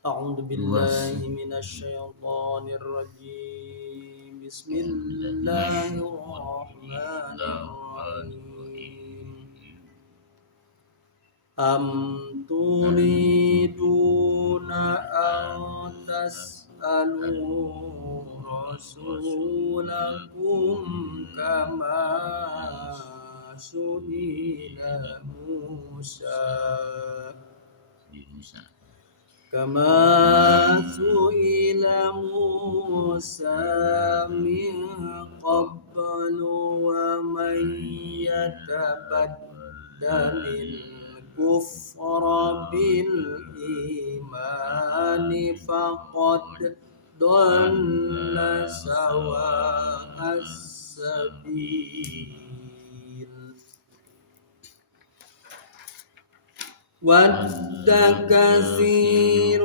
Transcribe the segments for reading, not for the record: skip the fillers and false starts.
أعوذ بالله من الشيطان الرجيم بسم الله الرحمن الرحيم أم تريدون أن تسألوا رسولكم كما سئل موسى من قبل ومن يتبدل الكفر بالإيمان فقد ضل سواء السبيل ود كثير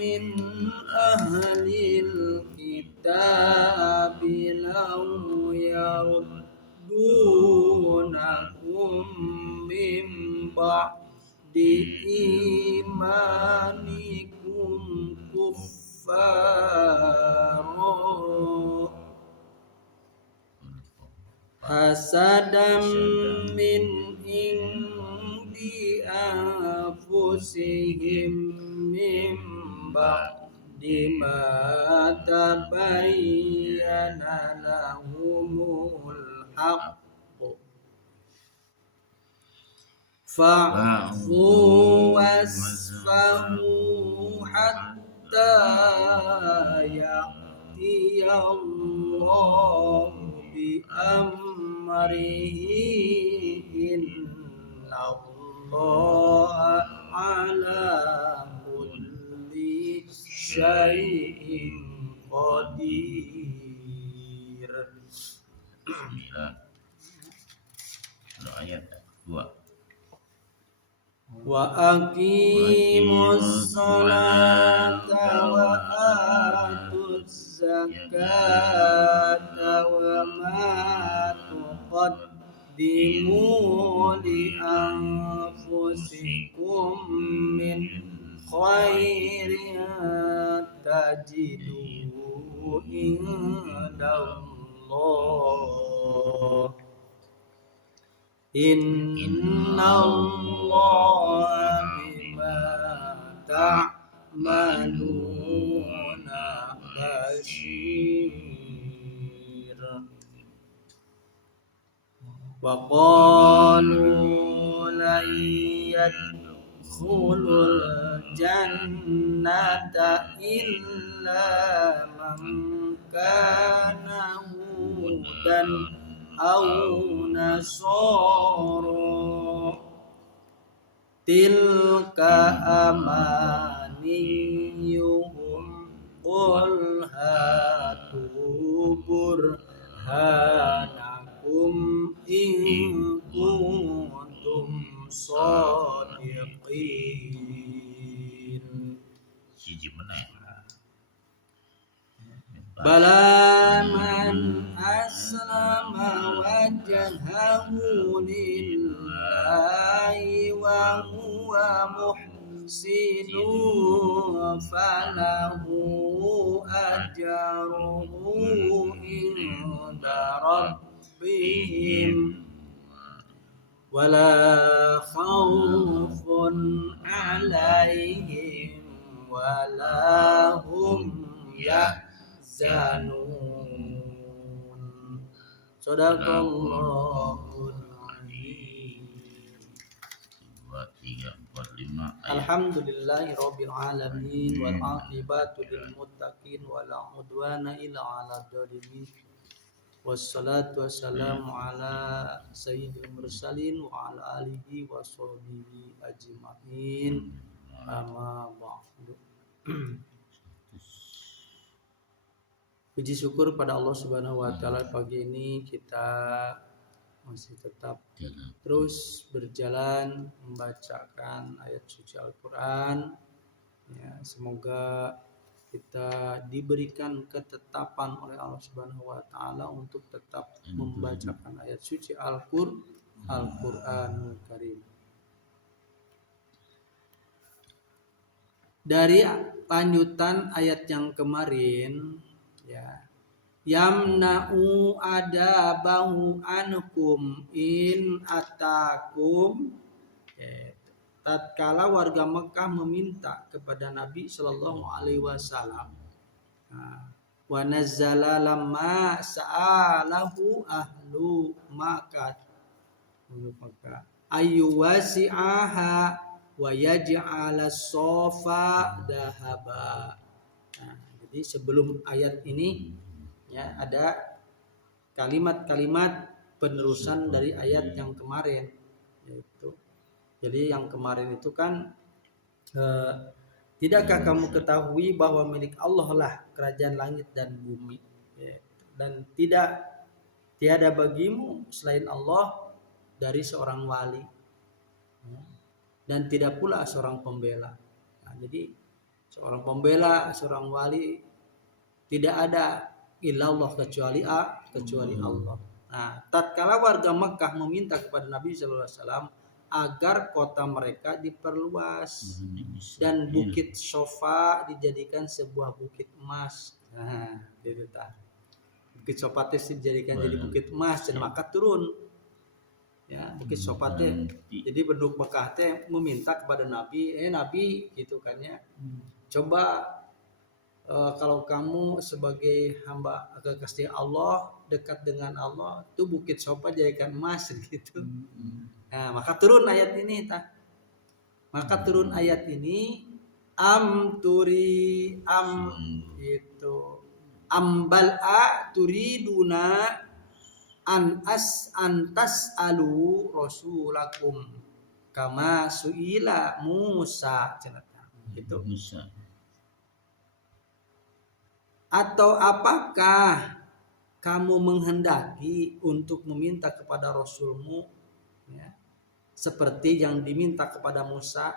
من أهل الكتاب لو يردونكم من بعد إيمانكم كفارا حسدا من عند أنفسهم من بعد ما تبين لهم الحق فاعفوا واصفحوا حتى يأتي الله بأمره إن الله على كل شيء قدير. Bismillah. Ayat 2. Wa aqimus salata wa atuz zakata wa ma tuqaddimu li anfusikum min khairin tajiduhu indallah innallaha bima ta'maluna basyir. Wa qalu lan yadkhulul jannata illa man kana hudan aw nasara tilka amaniyuhum qul hatu burhanakum in kuntum shadiqin. Siji meneh. Bala man aslama wajhahu lillahi wa huwa muhsinun falahu ajruhu inda rabbihim wala khawfun alaihim wala hum yahzanun. Sadaqallahul azim. 2, 3, 4, 5 ayat. Alhamdulillahi rabbil alamin wal aqibatu lil muttaqin wala udwana illa 'alal zalimin. Wassalatu wassalamu ala sayyidil mursalin wa ala alihi wa sahbihi ajma'in. Amma ba'du. Puji syukur pada Allah Subhanahu wa taala, pagi ini kita masih tetap terus berjalan membacakan ayat suci Al-Qur'an. Ya, semoga kita diberikan ketetapan oleh Allah Subhanahu wa taala untuk tetap membacakan ayat suci Al-Qur'anul Karim. dari lanjutan ayat yang kemarin ya, yamna'u adabahu ankum in atakum, tatkala warga Mekah meminta kepada Nabi Shallallahu Alaihi Wasallam, wa nazzala lamma sa'alahu ahlu Makkah ayu wasi'aha wa yaj'ala sofa dahaba. Jadi sebelum ayat ini ya ada kalimat-kalimat penerusan dari ayat yang kemarin, yaitu jadi yang kemarin itu kan tidakkah kamu ketahui bahwa milik Allah lah kerajaan langit dan bumi, ya, dan tiada bagimu selain Allah dari seorang wali, ya, dan tidak pula seorang pembela. Nah, jadi seorang pembela, seorang wali tidak ada illallah kecuali Allah. Nah, tatkala warga Mekah meminta kepada Nabi sallallahu alaihi wasallam agar kota mereka diperluas dan bukit Sofa dijadikan sebuah bukit emas. Nah, gitu ta. Bukit Sofa dijadikan jadi bukit emas dan maka turun. Ya, bukit Sofa jadi penduduk Mekah meminta kepada Nabi, Nabi gitu kan ya. Coba kalau kamu sebagai hamba kekasih Allah, dekat dengan Allah, itu bukit Sofa jadikan emas gitu. Nah, maka turun ayat ini turun ayat ini itu ambal'a turiduna antas alu rasulakum kama suila Musa gitu. Atau apakah kamu menghendaki untuk meminta kepada Rasulmu, ya, seperti yang diminta kepada Musa,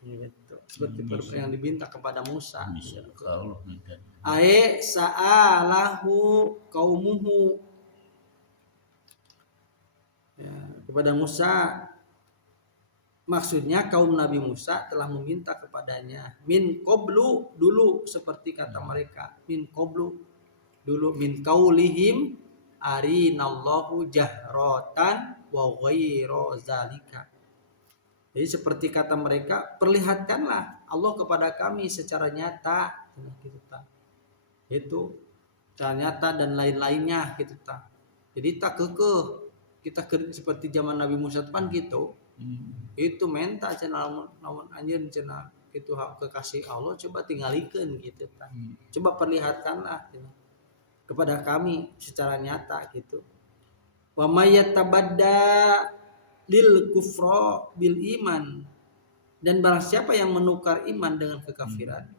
gitu. Seperti yang diminta kepada Musa. Ae sa'alahu qaumuhu, ya, kepada Musa, maksudnya kaum Nabi Musa telah meminta kepadanya min qablu, dulu seperti kata mereka, min qablu dulu, min qaulihim arinallahu jahratan wa ghairu zalika. Jadi seperti kata mereka, perlihatkanlah Allah kepada kami secara nyata, gitu ta. Itu secara nyata dan lain-lainnya, gitu ta. Jadi tak kekeh kita seperti zaman Nabi Musa kan gitu. Itu minta cenah namun anjeun cenah itu hak kekasih Allah, coba tinggalikeun gitu ta. Coba perlihatkanlah gitu kepada kami secara nyata gitu. Wa may yatabadda lil kufra bil iman, dan barang siapa yang menukar iman dengan kekafiran,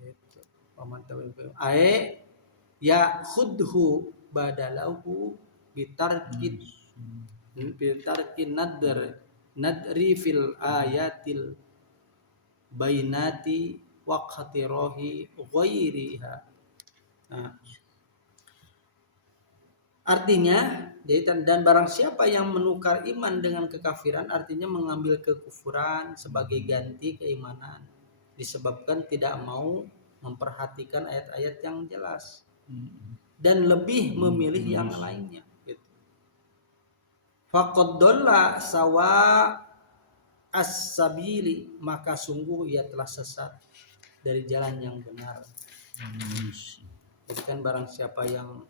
gitu. Paman tawil ae ya khudhu badalahu bitarkin nadri fil ayatil bainati wa khatirahi ghairiha. Nah, artinya, dan barang siapa yang menukar iman dengan kekafiran, artinya mengambil kekufuran sebagai ganti keimanan, disebabkan tidak mau memperhatikan ayat-ayat yang jelas dan lebih memilih yang lainnya. Faqad dalla sawa as-sabili, maka sungguh ia telah sesat dari jalan yang benar. Jadi kan barang siapa yang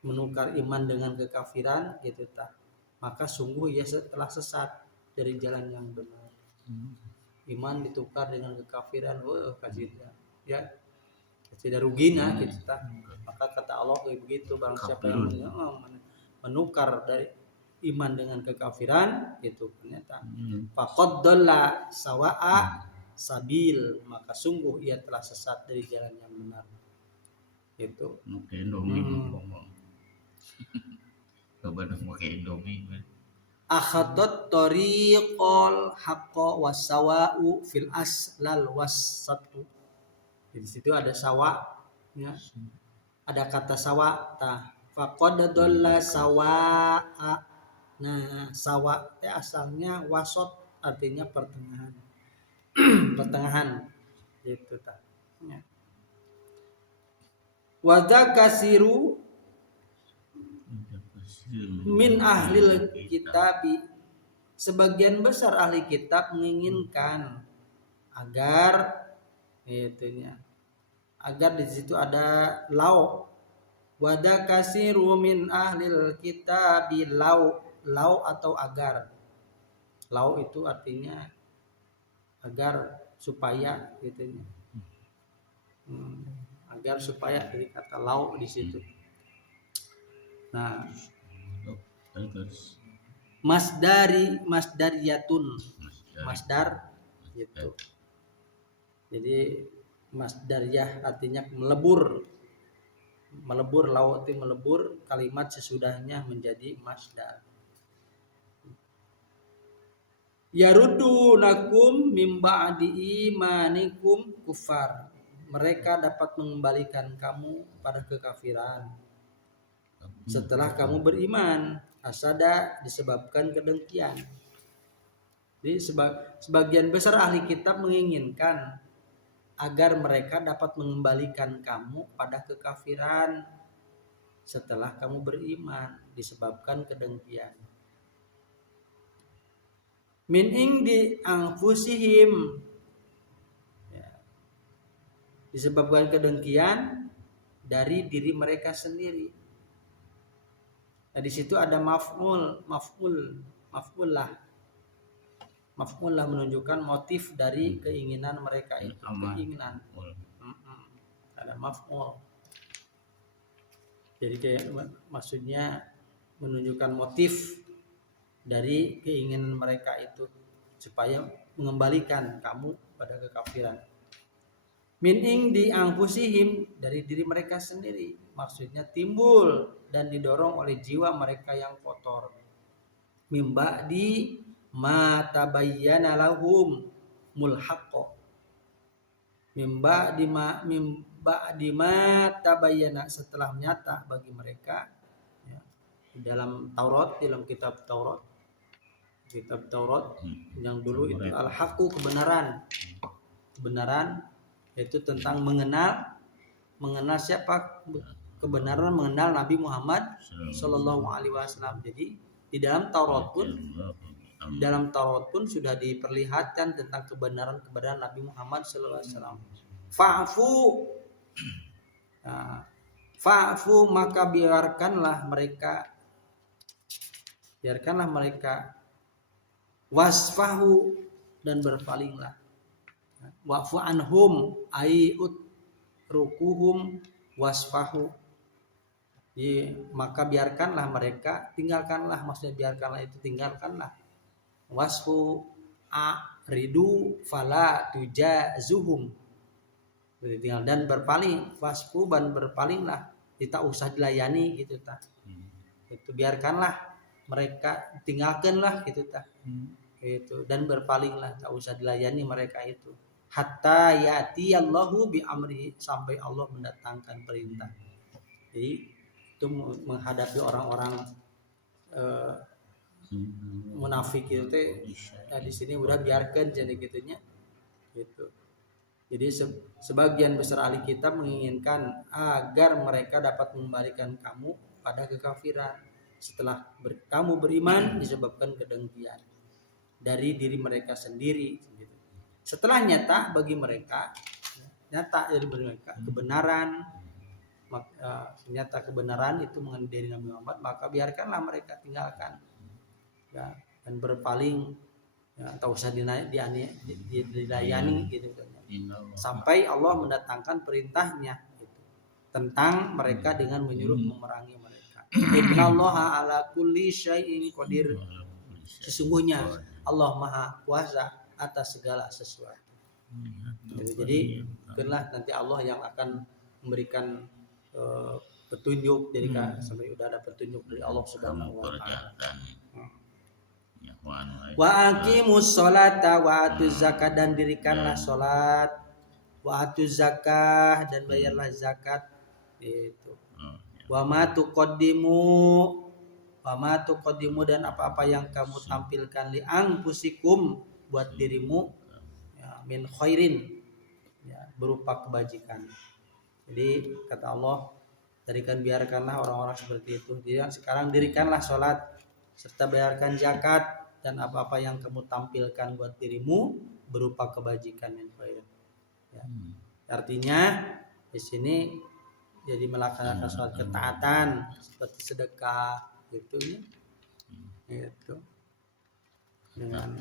menukar iman dengan kekafiran, gitu tak, maka sungguh ia telah sesat dari jalan yang benar. Iman ditukar dengan kekafiran, kasih ya kasih rugina, gitu tak. Maka kata Allah kayak begitu, barang siapa yang menukar dari iman dengan kekafiran, gitu ternyata faqad dalla sawa'a sabil, maka sungguh ia telah sesat dari jalan yang benar. Itu pakai Indomie ngomong. Coba dong pakai Indomie. Akhadat tariqal haqqa wasawa'u fil aslal wasatu. Di situ ada sawa, ya. Ada kata sawa, tah. Faqad dalla sawa'a. Nah, sawa asalnya wasat, artinya pertengahan. pertengahan gitu tak. Ya. Wadza kasiru min ahlil kitabi, sebagian besar ahli kitab menginginkan agar itunya, agar di situ ada lau. Wadza kasiru min ahlil kitabi lau atau agar. Lau itu artinya agar, supaya gitu. Agar, supaya, dari kata lau di situ. Nah, masdariyatun, masdar gitu. Jadi masdariyah artinya melebur. Lau itu melebur, kalimat sesudahnya menjadi masdar. Yarudunakum mim ba'di imanikum kufar, mereka dapat mengembalikan kamu pada kekafiran setelah kamu beriman. Hasada disebabkan kedengkian. Jadi sebagian besar ahli kitab menginginkan agar mereka dapat mengembalikan kamu pada kekafiran setelah kamu beriman, disebabkan kedengkian. Min indi anfusihim, ya, disebabkan kedengkian dari diri mereka sendiri. Nah, di situ ada maf'ul lah menunjukkan motif dari keinginan mereka itu, keinginan. Ada maf'ul. Jadi kayak maksudnya menunjukkan motif dari keinginan mereka itu supaya mengembalikan kamu pada kekafiran. Min indi anfusihim, dari diri mereka sendiri, maksudnya timbul dan didorong oleh jiwa mereka yang kotor. Mimba di ma tabayyana lahum mulhaqqo, mimba di ma tabayyana, setelah nyata bagi mereka, ya, dalam Taurat, dalam kitab Taurat yang dulu itu al-haqqu, kebenaran yaitu tentang mengenal siapa kebenaran, mengenal Nabi Muhammad Sallallahu Alaihi Wasallam. Jadi di dalam Taurat pun sudah diperlihatkan tentang kebenaran Nabi Muhammad Sallallahu Alaihi Wasallam. Fa'fu, maka biarkanlah mereka, wasfahu, dan berpalinglah. Wa'fu anhum ai'ut rukuhum wasfahu. Jadi, maka biarkanlah mereka, tinggalkanlah, maksudnya biarkanlah itu tinggalkanlah. Wasfu a'ridu fala tujazuhum, tinggal dan berpaling. Wasfu, dan berpalinglah, tidak usah dilayani gitu ta. Itu biarkanlah mereka, tinggalkanlah gitu ta. Itu, dan berpalinglah, tak usah dilayani mereka itu. Hatta yati Allahu bi amri, sampai Allah mendatangkan perintah. Jadi itu menghadapi orang-orang munafik itu, nah di sini udah biarkan jadi gitunya gitu. Jadi sebagian besar ahli kitab menginginkan agar mereka dapat mengembalikan kamu pada kekafiran setelah kamu beriman, disebabkan kedengkian dari diri mereka sendiri. Setelah nyata bagi mereka, kebenaran, nyata kebenaran itu mengenai diri Nabi Muhammad, maka biarkanlah mereka tinggalkan, ya, dan berpaling, ya, tak usah dilayani gitu, sampai Allah mendatangkan perintahnya gitu, tentang mereka dengan menyuruh memerangi mereka. Innallaha ala kulli syai'in qadir, sesungguhnya Allah Maha Kuasa atas segala sesuatu. Jadi mungkinlah nanti Allah yang akan memberikan petunjuk, jadi sampai udah ada petunjuk dari Allah Subhanahu wa taala. Wa aqimus sholata wa atuz zakat, dan dirikanlah salat, wa atuz zakah, dan bayarlah zakat itu. Wa ma tuqaddimu, dan apa-apa yang kamu tampilkan li anfusikum, buat dirimu, ya, min khairin, ya, berupa kebajikan. Jadi kata Allah, tadikan biarkanlah orang-orang seperti itu. Jadi sekarang dirikanlah sholat serta bayarkan zakat dan apa-apa yang kamu tampilkan buat dirimu berupa kebajikan min khairin. Ya. Artinya di sini jadi melaksanakan sholat ketaatan seperti sedekah gitu ya. Itu dengan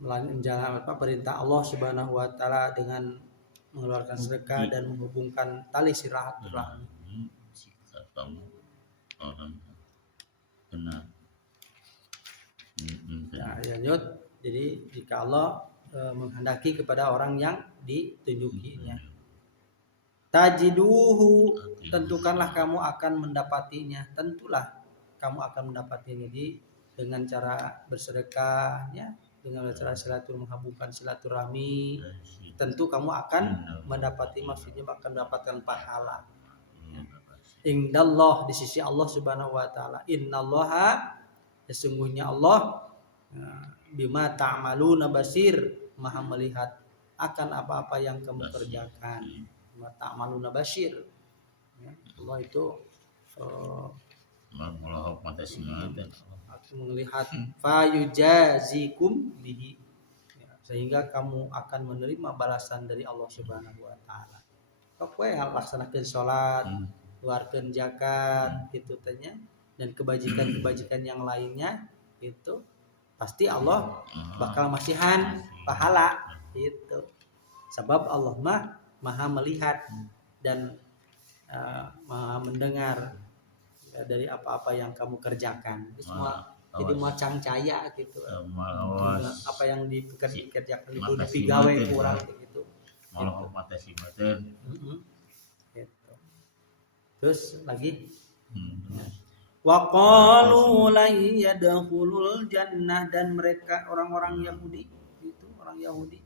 menjalankan perintah Allah Subhanahu wa taala dengan mengeluarkan sedekah dan menghubungkan tali silaturahmi. Jika kamu orang benar. Ya, lanjut. Jadi jika Allah menghendaki kepada orang yang ditunjukinya, tajiduhu, tentukanlah kamu akan mendapatinya. Tentulah kamu akan mendapatinya dengan cara bersedekah, ya, dengan cara menghubungkan silaturahmi. Tentu kamu akan mendapati, maksudnya akan mendapatkan pahala. Indallah, di sisi Allah Subhanahu wa taala. Innallaha, sesungguhnya Allah, bima ta'maluna basir, maha melihat akan apa-apa yang kamu kerjakan. Bima ta'maluna basir, ya, Allah itu melihat, fayujazikum bihi, ya, sehingga kamu akan menerima balasan dari Allah Subhanahu wa taala. Pokoknya laksanakan sholat, keluarkan zakat, gitu tanya, dan kebajikan-kebajikan yang lainnya itu pasti Allah bakal masihan pahala itu. Sebab Allah maha melihat dan maha mendengar dari apa-apa yang kamu kerjakan. Itu semua jadi macam cahaya gitu. Apa yang dikerjakan itu dipigawe kurang gitu. Malah mata si mata. Gitu. Terus lagi wa qalu la yadkhulul jannah, dan mereka orang-orang Yahudi itu, orang Yahudi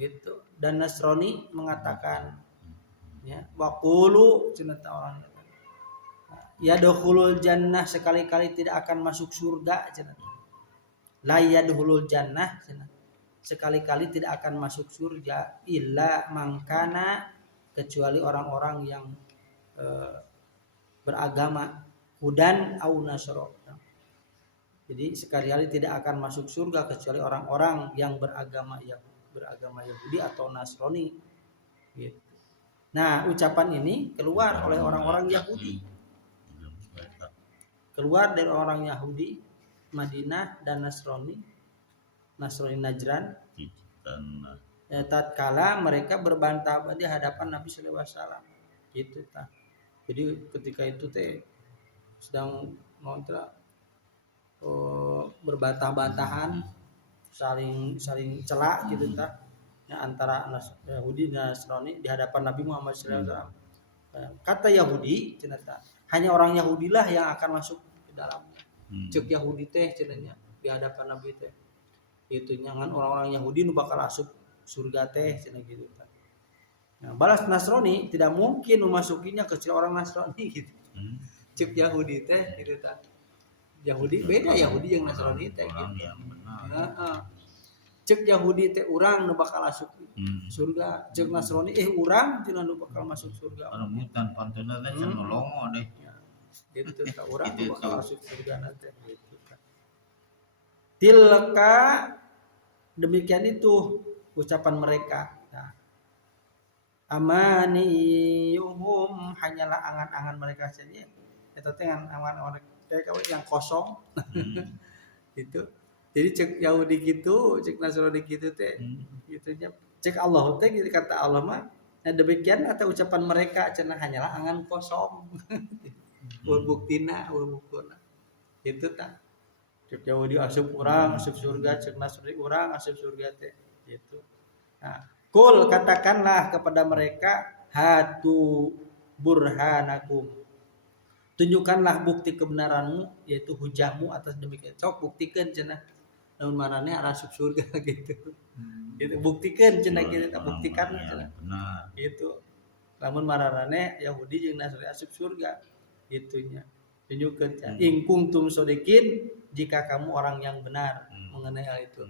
itu dan Nasrani mengatakan, ya, wa qulu, cenata orang yadkhulul jannah, sekali-kali tidak akan masuk surga, cenata. La yadkhulul jannah, cenata, sekali-kali tidak akan masuk surga illa mangkana, kecuali orang-orang yang beragama hudan au nasro. Jadi sekali-kali tidak akan masuk surga kecuali orang-orang yang beragama Yahudi atau Nasrani. Gitu. Nah, ucapan ini keluar oleh orang-orang Yahudi. Keluar dari orang Yahudi Madinah dan Nasrani Najran. Tatkala mereka berbantah di hadapan Nabi sallallahu alaihi wasallam. Gitu ta. Jadi ketika itu teh sedang berbantah-bantahan, saling celak gitu ta, ya, antara Yahudi dan Nasrani di hadapan Nabi Muhammad SAW. Kata Yahudi, cenata, hanya orang Yahudilah yang akan masuk ke dalamnya. Cek Yahudi teh cenanya di hadapan Nabi teh. Itu jangan orang-orang Yahudi nu bakal asup surga teh cenah gitu ta. Nah, balas Nasrani tidak mungkin memasukinya kecuali orang Nasrani gitu. Cek Yahudi teh gitu ta. Yahudi beda, Yahudi yang Nasrani teh gitu. Cek Yahudi teh urang nu bakal masuk surga, cek Nasrani urang cenah nu bakal masuk surga. Anu mutan pantuna teh cenah longo deh. Gitu ta, urang nu bakal masuk surga nanti gitu ta. Tilka, demikian itu ucapan mereka. Nah, amaniyuhum, hanyalah angan-angan mereka saja. Itu teh angan-angan kayak yang kosong. Gitu. Jadi cek Yahudi gitu, cek Nasrani gitu teh. Gitunya. Cek Allah teh gitu, kata Allah mah, nah demikian atau ucapan mereka cenah hanyalah angan kosong. Ul buktina. Itu tak. Cek Yahudi asup urang, asup surga, cek Nasrani urang asup surga teh. Gitu. Nah, kul, katakanlah kepada mereka, hatu burhanakum, tunjukkanlah bukti kebenaranmu, yaitu hujahmu atas demikian. Sok buktikan cenah namun manane arah masuk surga gitu. Itu buktikan cenah gitu, buktikan cenah. Gitu. Namun manane Yahudi jeung Nasrani asup surga. Itunya. Tunjukkan in kuntum shodiqin, jika kamu orang yang benar mengenai hal itu.